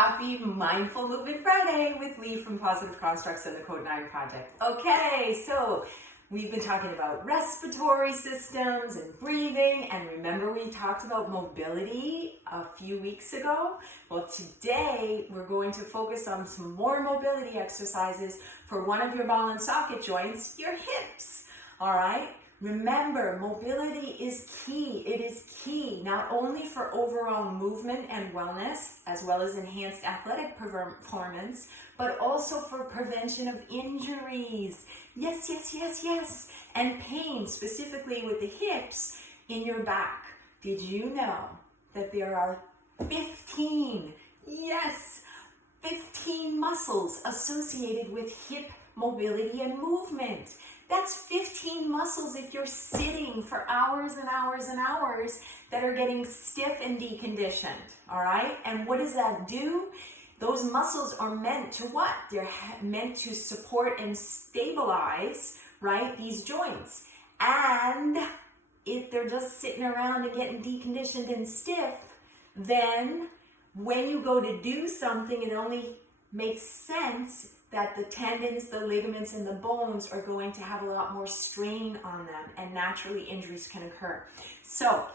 Happy Mindful Movement Friday with Lee from Positive Constructs and the Code 9 Project. Okay, so we've been talking about respiratory systems and breathing, and remember we talked about mobility a few weeks ago? Well, today we're going to focus on some more mobility exercises for one of your ball and socket joints, your hips. All right? Remember, mobility is key. It is key not only for overall movement and wellness, as well as enhanced athletic performance, but also for prevention of injuries. Yes, yes, yes, yes. And pain, specifically with the hips in your back. Did you know that there are 15 muscles associated with hip mobility and movement? That's 15 muscles if you're sitting for hours and hours and hours that are getting stiff and deconditioned, all right? And what does that do? Those muscles are meant to what? They're meant to support and stabilize, right, these joints. And if they're just sitting around and getting deconditioned and stiff, then when you go to do something, it only makes sense that the tendons, the ligaments, and the bones are going to have a lot more strain on them, and naturally injuries can occur. So,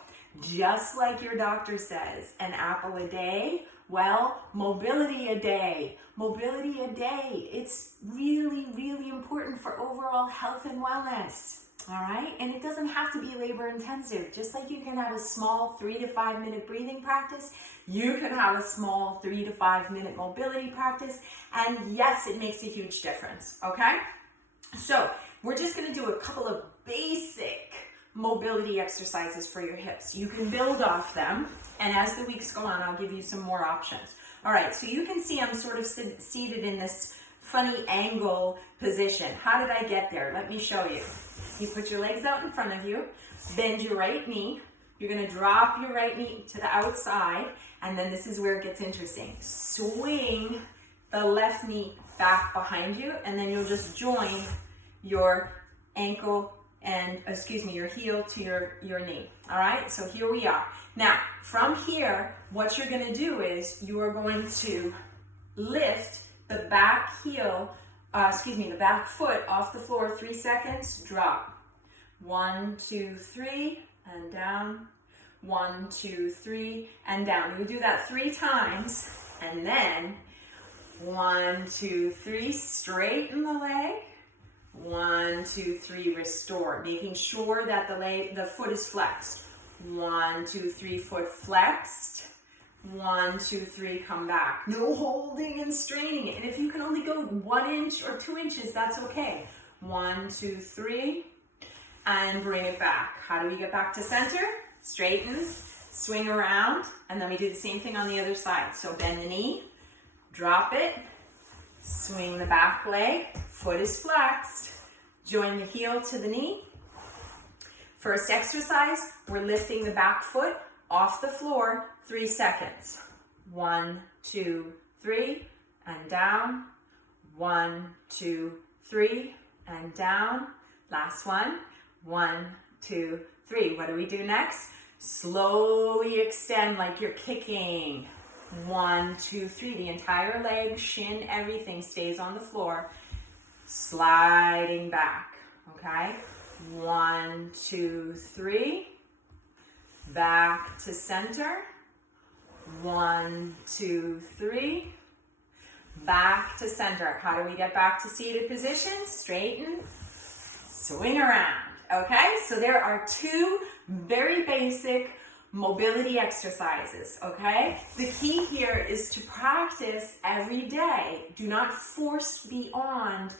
just like your doctor says, an apple a day, well, mobility a day. Mobility a day. It's really, really important for overall health and wellness. All right, and it doesn't have to be labor intensive. Just like you can have a small 3 to 5 minute breathing practice, you can have a small 3 to 5 minute mobility practice. And yes, it makes a huge difference. Okay, so we're just going to do a couple of basic mobility exercises for your hips. You can build off them, and as the weeks go on, I'll give you some more options. All right, so you can see I'm sort of seated in this funny angle position. How did I get there? Let me show you. You put your legs out in front of you, bend your right knee. You're going to drop your right knee to the outside, and then this is where it gets interesting. Swing the left knee back behind you, and then you'll just join your ankle and, your heel to your knee. All right, so here we are. Now, from here, what you're going to do is you are going to lift the back heel, the back foot off the floor, 3 seconds, drop. 1, 2, 3, and down. 1, 2, 3, and down. You do that 3 times, and then 1, 2, 3, straighten the leg. 1, 2, 3, restore, making sure that the foot is flexed. 1, 2, 3, foot flexed. 1, 2, 3, come back. No holding and straining it. And if you can only go 1 inch or 2 inches, that's okay. 1, 2, 3, and bring it back. How do we get back to center? Straighten, swing around, and then we do the same thing on the other side. So bend the knee, drop it, swing the back leg, foot is flexed, join the heel to the knee. First exercise, we're lifting the back foot off the floor, 3 seconds. 1, 2, 3, and down. 1, 2, 3, and down. Last one. 1, 2, 3. What do we do next? Slowly extend like you're kicking. 1, 2, 3. The entire leg, shin, everything stays on the floor. Sliding back. Okay? 1, 2, 3. Back to center. 1, 2, 3. Back to center. How do we get back to seated position? Straighten, swing around. Okay, so there are 2 very basic mobility exercises. Okay, the key here is to practice every day. Do not force beyond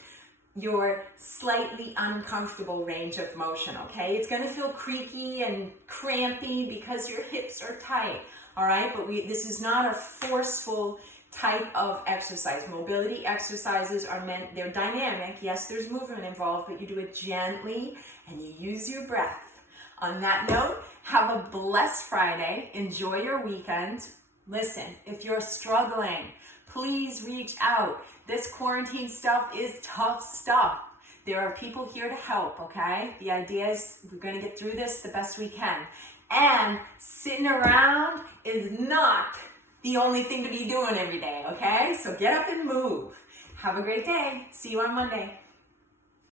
your slightly uncomfortable range of motion, okay? It's gonna feel creaky and crampy because your hips are tight, all right? But this is not a forceful type of exercise. Mobility exercises are meant, they're dynamic. Yes, there's movement involved, but you do it gently and you use your breath. On that note, have a blessed Friday. Enjoy your weekend. Listen, if you're struggling, please reach out. This quarantine stuff is tough stuff. There are people here to help, okay? The idea is we're going to get through this the best we can. And sitting around is not the only thing to be doing every day, okay? So get up and move. Have a great day. See you on Monday.